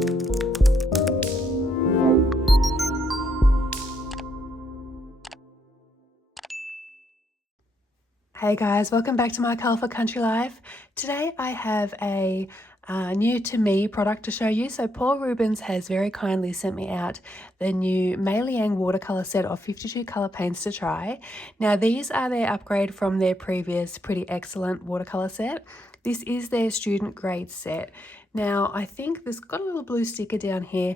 Hey guys, welcome back to my Colourful Country Life. Today I have a new to me product to show you. So Paul Rubens has very kindly sent me out the new Meiliang watercolor set of 52 color paints to try. Now these are their upgrade from their previous pretty excellent watercolor set. This is their student grade set. Now I think this got a little blue sticker down here.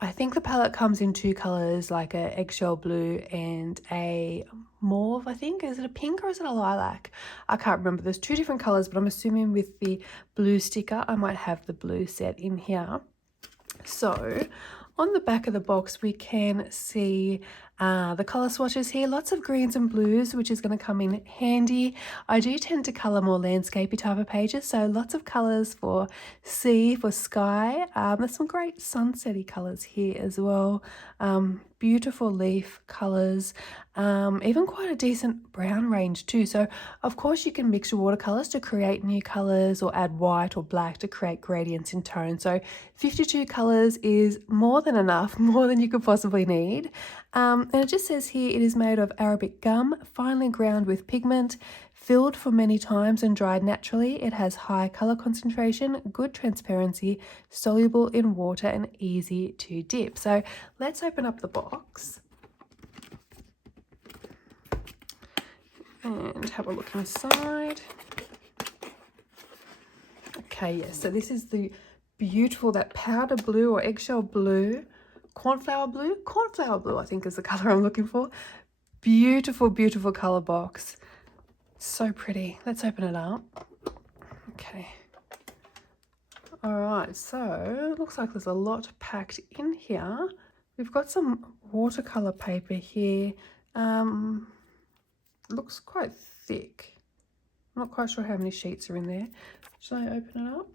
I think the palette comes in two colors, like a eggshell blue and a mauve, I think. Is it a pink or is it a lilac? I can't remember. There's two different colors, but I'm assuming with the blue sticker, I might have the blue set in here. So on the back of the box, we can see the colour swatches here, lots of greens and blues, which is going to come in handy. I do tend to colour more landscapey type of pages, so lots of colours for sea, for sky. There's some great sunsetty colours here as well. Beautiful leaf colours, even quite a decent brown range too. So of course you can mix your watercolours to create new colours or add white or black to create gradients in tone. So 52 colours is more than enough, more than you could possibly need. And it just says here it is made of Arabic gum, finely ground with pigment, filled for many times and dried naturally. It has high colour concentration, good transparency, soluble in water and easy to dip. So let's open up the box and have a look inside. Okay, yes, so this is the beautiful, that powder blue or eggshell blue, cornflower blue I think is the color I'm looking for. Beautiful, beautiful color box. So pretty. Let's open it up. Okay. All right, so looks like there's a lot packed in here. We've got some watercolor paper here. Looks quite thick. I'm not quite sure how many sheets are in there. Should I open it up?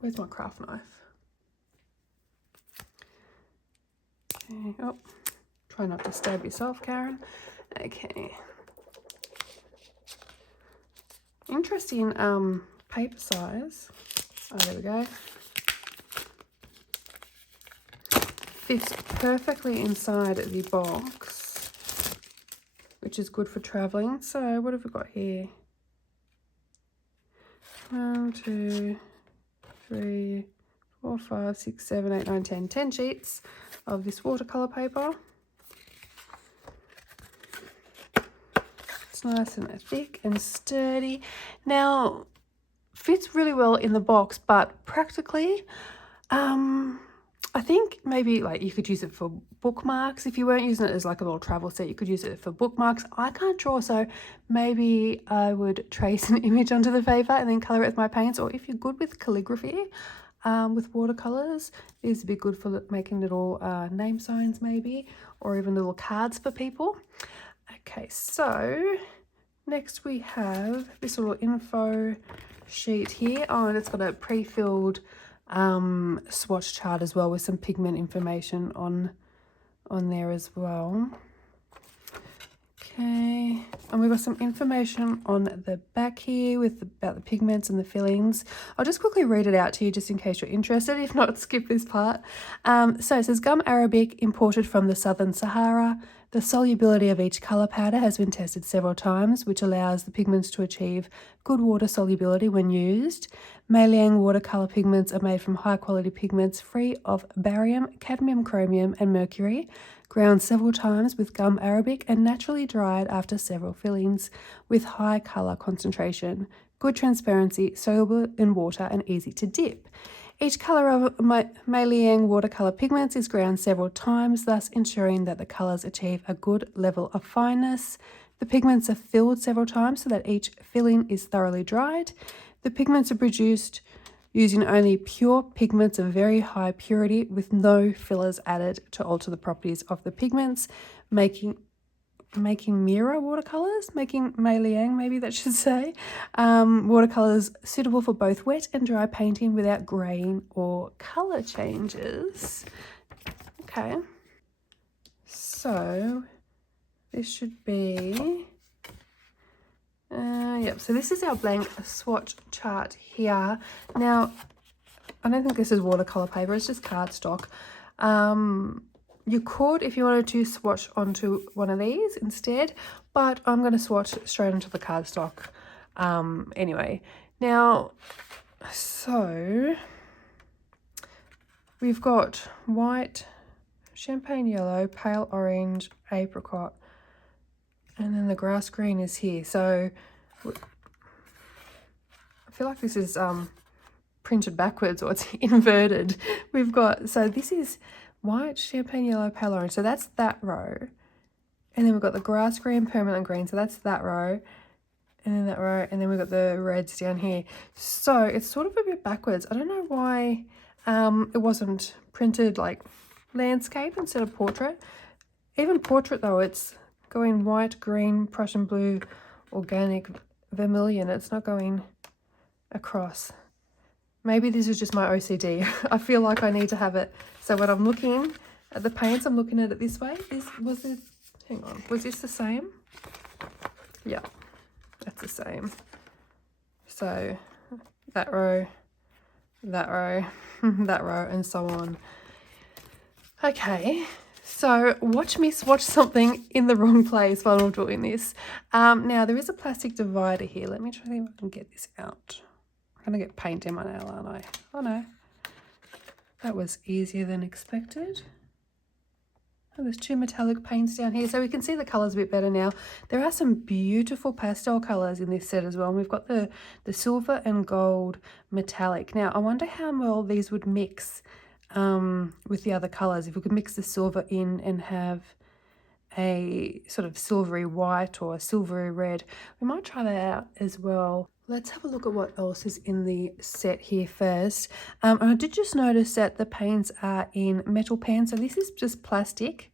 Where's my craft knife? Okay. Oh, try not to stab yourself, Karen. Okay. Interesting paper size. Oh, there we go. Fits perfectly inside the box, which is good for traveling. So what have we got here? 1, 2, 3, 4, 5, 6, 7, 8, 9, 10. 10 sheets of this watercolor paper. It's nice and thick and sturdy. Now, fits really well in the box, but practically, I think maybe like you could use it for bookmarks. If you weren't using it as like a little travel set, you could use it for bookmarks. I can't draw, so maybe I would trace an image onto the paper and then colour it with my paints. Or if you're good with calligraphy, with watercolours, these would be good for making little name signs maybe, or even little cards for people. Okay, so next we have this little info sheet here. Oh, and it's got a pre-filled swatch chart as well with some pigment information on there as well. Okay, and we've got some information on the back here about the pigments and the fillings. I'll just quickly read it out to you just in case you're interested. If not, skip this part. So it says gum Arabic imported from the Southern Sahara. The solubility of each colour powder has been tested several times, which allows the pigments to achieve good water solubility when used. MeiLaing watercolour pigments are made from high-quality pigments free of barium, cadmium, chromium and mercury, ground several times with gum Arabic and naturally dried after several fillings, with high colour concentration, good transparency, soluble in water and easy to dip. Each colour of Meiliang watercolour pigments is ground several times, thus ensuring that the colours achieve a good level of fineness. The pigments are filled several times so that each filling is thoroughly dried. The pigments are produced using only pure pigments of very high purity with no fillers added to alter the properties of the pigments, making mirror watercolors, making Meiliang, maybe that should say, watercolors suitable for both wet and dry painting without graying or color changes. Okay, so this should be, yep, so this is our blank swatch chart here. Now, I don't think this is watercolor paper, it's just cardstock. You could, if you wanted to, swatch onto one of these instead, but I'm going to swatch straight into the cardstock anyway. Now, so we've got white, champagne yellow, pale orange, apricot, and then the grass green is here. So I feel like this is printed backwards, or it's inverted. We've got, so this is white, champagne yellow, pale orange, so that's that row, and then we've got the grass green, permanent green, so that's that row, and then that row, and then we've got the reds down here. So it's sort of a bit backwards. I don't know why it wasn't printed like landscape instead of portrait. Even portrait though, it's going white, green, Prussian blue, organic, vermilion. It's not going across. Maybe this is just my OCD. I feel like I need to have it. So when I'm looking at the paints, I'm looking at it this way. Was this the same? Yeah, that's the same. So that row, that row, that row, and so on. Okay, so watch me swatch something in the wrong place while I'm doing this. Now there is a plastic divider here. Let me try to see if I can get this out. I'm going to get paint in my nail, aren't I? Oh no, that was easier than expected. Oh, there's two metallic paints down here, so we can see the colours a bit better now. There are some beautiful pastel colours in this set as well. And we've got the silver and gold metallic. Now, I wonder how well these would mix with the other colours. If we could mix the silver in and have a sort of silvery white or a silvery red. We might try that out as well. Let's have a look at what else is in the set here first. And I did just notice that the paints are in metal pans. So this is just plastic,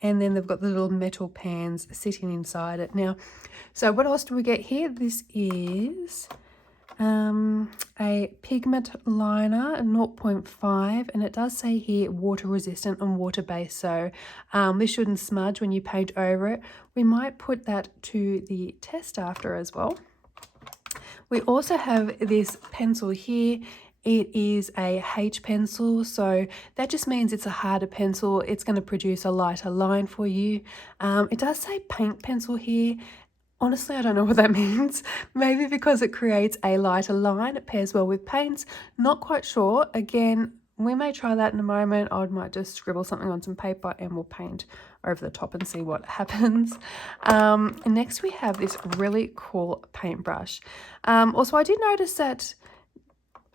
and then they've got the little metal pans sitting inside it. Now, so what else do we get here? This is a pigment liner, 0.5, and it does say here water resistant and water based, so this shouldn't smudge when you paint over it. We might put that to the test after as well. We also have this pencil here. It is a H pencil, so that just means it's a harder pencil. It's going to produce a lighter line for you. It does say paint pencil here. Honestly, I don't know what that means. Maybe because it creates a lighter line, it pairs well with paints. Not quite sure. Again, we may try that in a moment. I might just scribble something on some paper and we'll paint over the top and see what happens. And next we have this really cool paintbrush. Also, I did notice that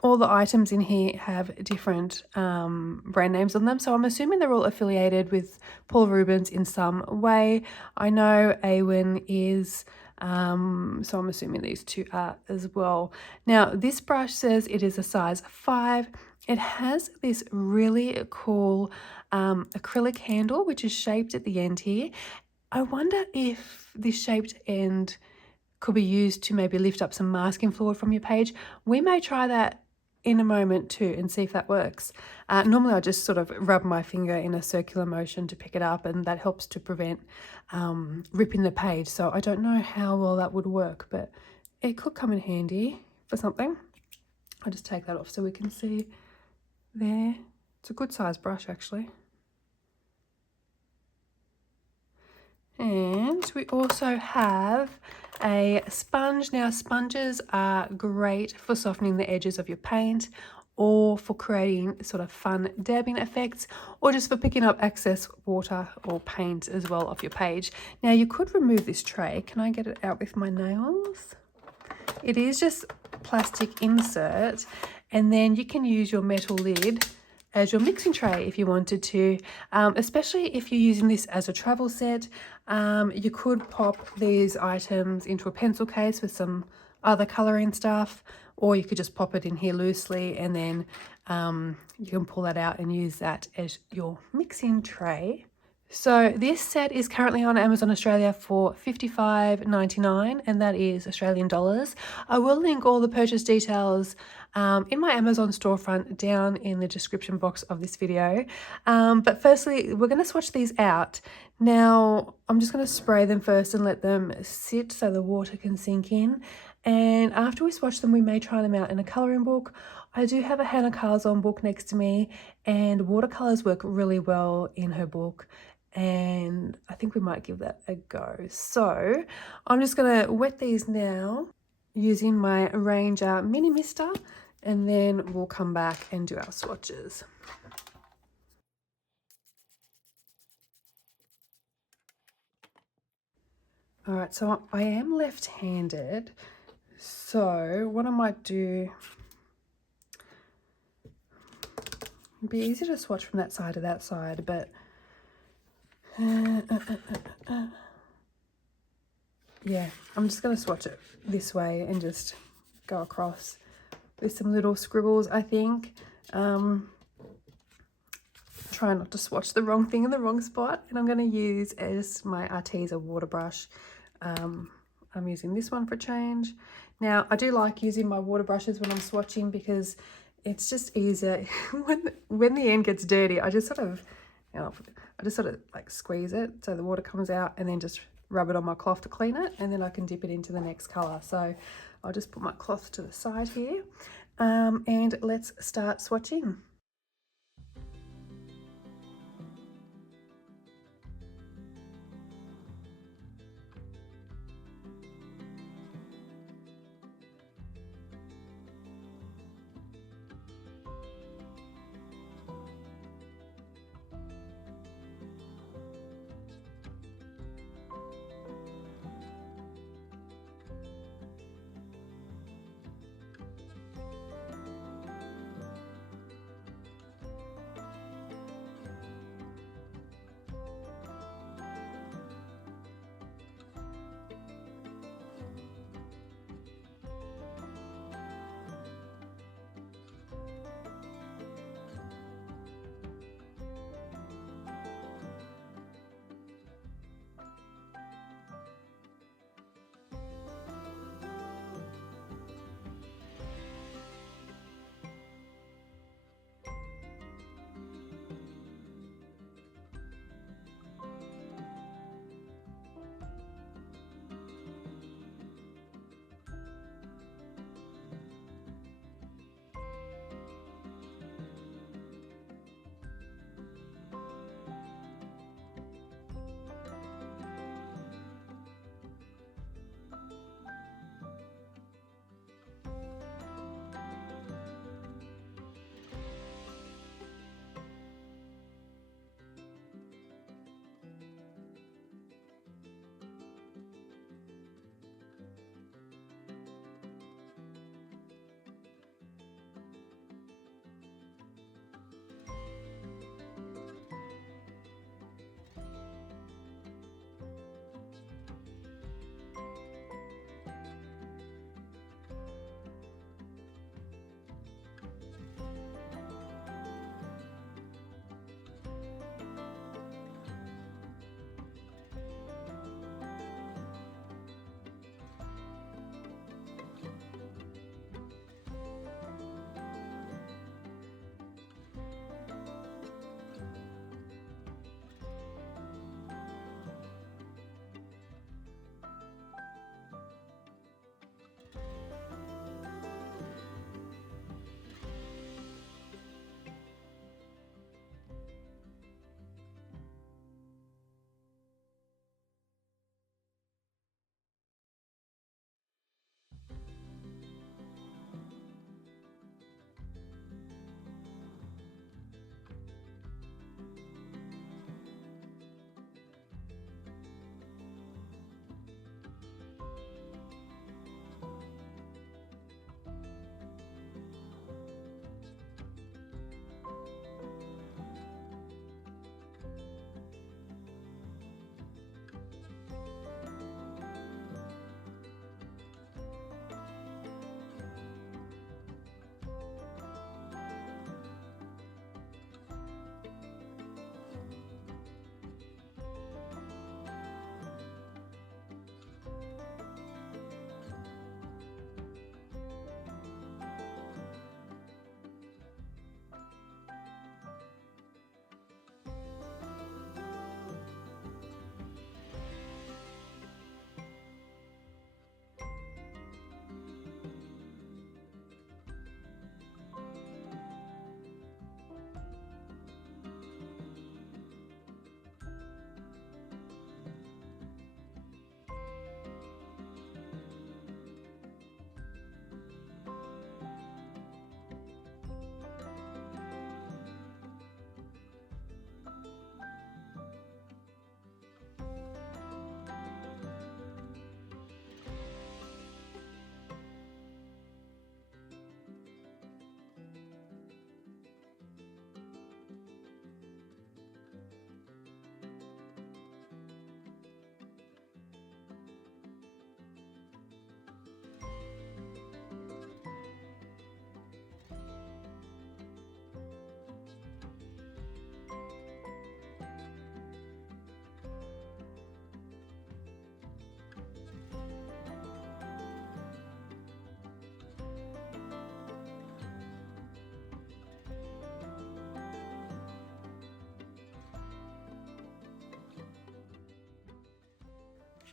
all the items in here have different brand names on them, so I'm assuming they're all affiliated with Paul Rubens in some way. I know Awin is, so I'm assuming these two are as well. Now, this brush says it is a size 5. It has this really cool acrylic handle, which is shaped at the end here. I wonder if this shaped end could be used to maybe lift up some masking fluid from your page. We may try that in a moment too and see if that works. Normally I just sort of rub my finger in a circular motion to pick it up, and that helps to prevent ripping the page. So I don't know how well that would work, but it could come in handy for something. I'll just take that off so we can see there. It's a good size brush actually. And we also have a sponge. Now, sponges are great for softening the edges of your paint, or for creating sort of fun dabbing effects, or just for picking up excess water or paint as well off your page. Now, you could remove this tray. Can I get it out with my nails? It is just plastic insert, and then you can use your metal lid as your mixing tray if you wanted to, especially if you're using this as a travel set. You could pop these items into a pencil case with some other colouring stuff, or you could just pop it in here loosely, and then you can pull that out and use that as your mixing tray. So this set is currently on Amazon Australia for $55.99, and that is Australian dollars. I will link all the purchase details in my Amazon storefront down in the description box of this video. But firstly, we're going to swatch these out. Now, I'm just going to spray them first and let them sit so the water can sink in. And after we swatch them, we may try them out in a colouring book. I do have a Hanna Karlzon book next to me, and watercolors work really well in her book, and I think we might give that a go. So I'm just going to wet these now using my Ranger Mini Mister, and then we'll come back and do our swatches. All right, so I am left-handed, so what I might do, it'd be easy to swatch from that side to that side, but yeah, I'm just going to swatch it this way and just go across with some little scribbles, I think. Try not to swatch the wrong thing in the wrong spot, and I'm going to use as my Arteza water brush. I'm using this one for change. Now, I do like using my water brushes when I'm swatching because it's just easier. when the end gets dirty, I just sort of, like squeeze it so the water comes out, and then just rub it on my cloth to clean it, and then I can dip it into the next color. So I'll just put my cloth to the side here, and let's start swatching.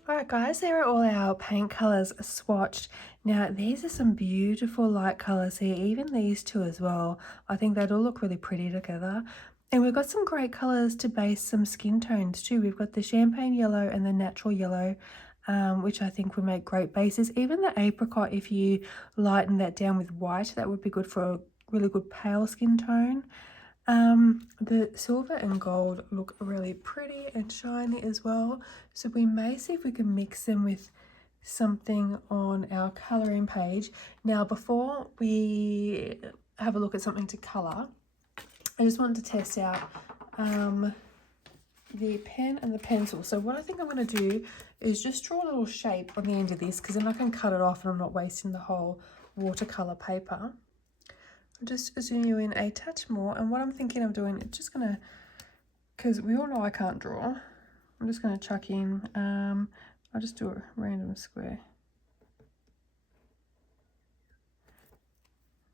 Alright guys, there are all our paint colours swatched. Now these are some beautiful light colours here, even these two as well. I think they'd all look really pretty together. And we've got some great colours to base some skin tones too. We've got the champagne yellow and the natural yellow, which I think would make great bases. Even the apricot, if you lighten that down with white, that would be good for a really good pale skin tone. The silver and gold look really pretty and shiny as well, so we may see if we can mix them with something on our colouring page. Now before we have a look at something to colour, I just wanted to test out the pen and the pencil. So what I think I'm going to do is just draw a little shape on the end of this, because then I can cut it off and I'm not wasting the whole watercolour paper. Just zoom you in a touch more, and what I'm thinking of doing, it's just gonna, because we all know I can't draw, I'm just gonna chuck in, I'll just do a random square,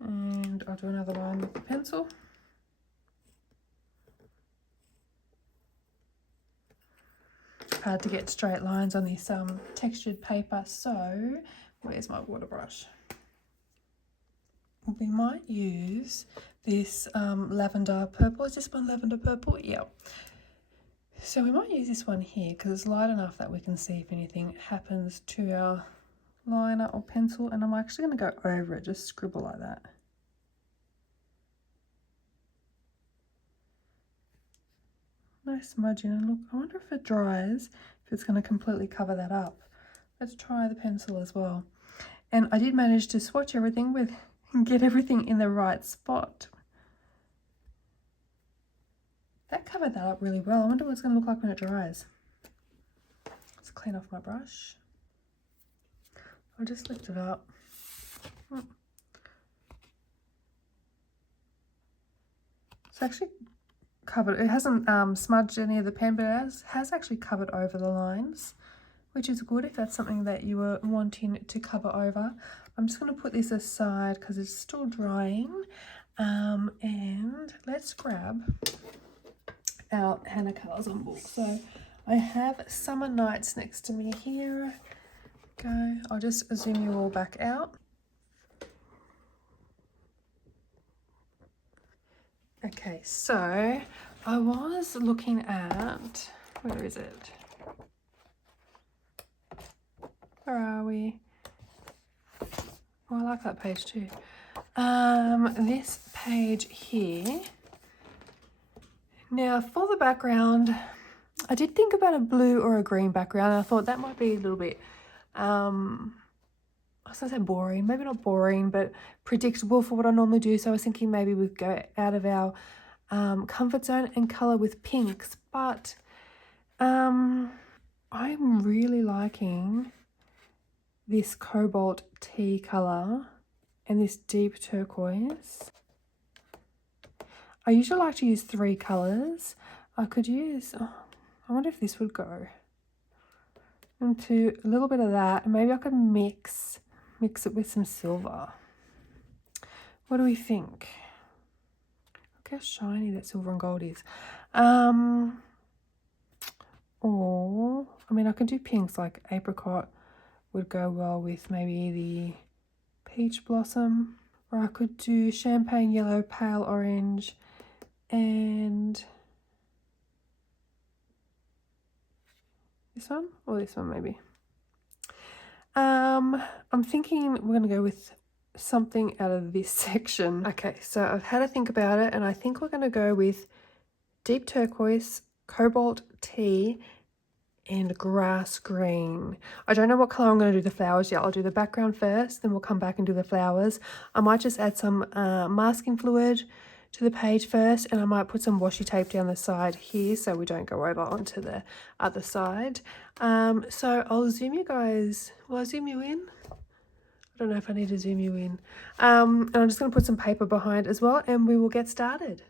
and I'll do another one with the pencil. Hard to get straight lines on this textured paper, so where's my water brush? We might use this lavender purple. Is this one lavender purple? Yeah. So we might use this one here because it's light enough that we can see if anything happens to our liner or pencil. And I'm actually going to go over it, just scribble like that. Nice smudging. And look, I wonder if it dries, if it's going to completely cover that up. Let's try the pencil as well. And I did manage to swatch everything with and get everything in the right spot. That covered that up really well. I wonder what it's going to look like when it dries. Let's clean off my brush. I'll just lift it up. It's actually covered. It hasn't smudged any of the pen, but it has actually covered over the lines, which is good if that's something that you were wanting to cover over. I'm just going to put this aside because it's still drying. And let's grab our Hanna Karlzon book. So I have Summer Nights next to me here. Go. I'll just zoom you all back out. Okay, so I was looking at, where is it? Where are we? Oh, I like that page too. This page here. Now for the background, I did think about a blue or a green background. And I thought that might be a little bit, I was gonna say boring, maybe not boring, but predictable for what I normally do. So I was thinking maybe we'd go out of our comfort zone and color with pinks. But I'm really liking this cobalt tea color and this deep turquoise. I usually like to use 3 colors. I could use, I wonder if this would go into a little bit of that, and maybe I could mix it with some silver. What do we think? Look how shiny that silver and gold is. Or I mean, I could do pinks, like apricot would go well with maybe the peach blossom, or I could do champagne yellow, pale orange, and this one, or this one maybe. I'm thinking we're going to go with something out of this section. Okay, so I've had to think about it, and I think we're going to go with deep turquoise, cobalt tea, and grass green. I don't know what color I'm going to do the flowers yet. I'll do the background first, then we'll come back and do the flowers. I might just add some masking fluid to the page first, and I might put some washi tape down the side here so we don't go over onto the other side. So I'll zoom you guys. Will I zoom you in? I don't know if I need to zoom you in. And I'm just going to put some paper behind as well, and we will get started.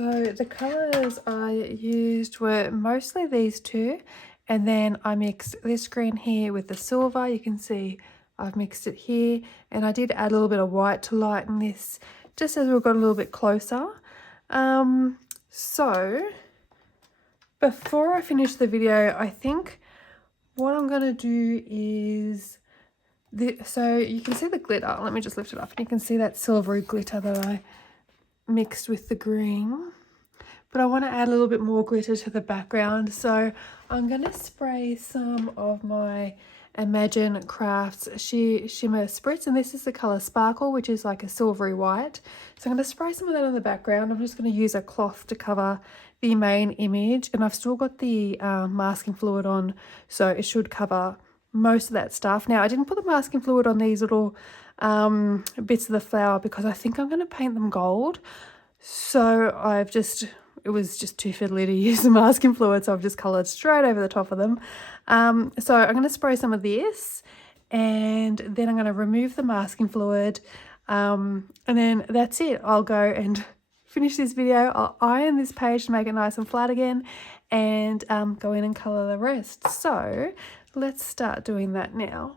So the colours I used were mostly these two, and then I mixed this green here with the silver. You can see I've mixed it here, and I did add a little bit of white to lighten this just as we got a little bit closer. So before I finish the video, I think what I'm going to do is, so you can see the glitter. Let me just lift it up, and you can see that silvery glitter that I mixed with the green. But I want to add a little bit more glitter to the background, so I'm going to spray some of my Imagine Crafts Shimmer Spritz, and this is the colour Sparkle, which is like a silvery white. So I'm going to spray some of that on the background. I'm just going to use a cloth to cover the main image, and I've still got the masking fluid on, so it should cover most of that stuff. Now, I didn't put the masking fluid on these little bits of the flower because I think I'm going to paint them gold. So it was just too fiddly to use the masking fluid, so I've just coloured straight over the top of them. So I'm going to spray some of this, and then I'm going to remove the masking fluid, and then that's it. I'll go and finish this video. I'll iron this page to make it nice and flat again, and go in and colour the rest. So let's start doing that now.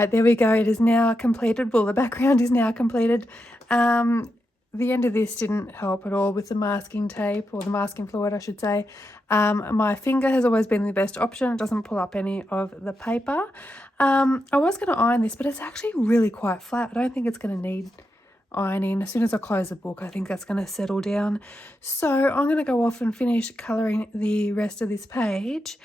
Right, there we go. It is now completed. Well, the background is now completed. The end of this didn't help at all with the masking tape, or the masking fluid, I should say. My finger has always been the best option. It doesn't pull up any of the paper. I was going to iron this, but it's actually really quite flat. I don't think it's going to need ironing. As soon as I close the book, I think that's going to settle down. So I'm going to go off and finish colouring the rest of this page.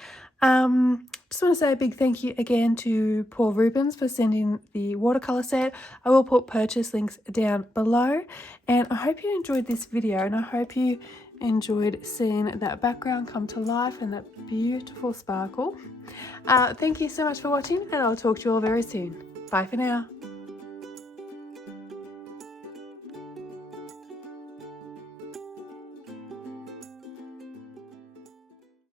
Just want to say a big thank you again to Paul Rubens for sending the watercolor set. I will put purchase links down below, and I hope you enjoyed this video, and I hope you enjoyed seeing that background come to life and that beautiful sparkle. Thank you so much for watching, and I'll talk to you all very soon. Bye for now.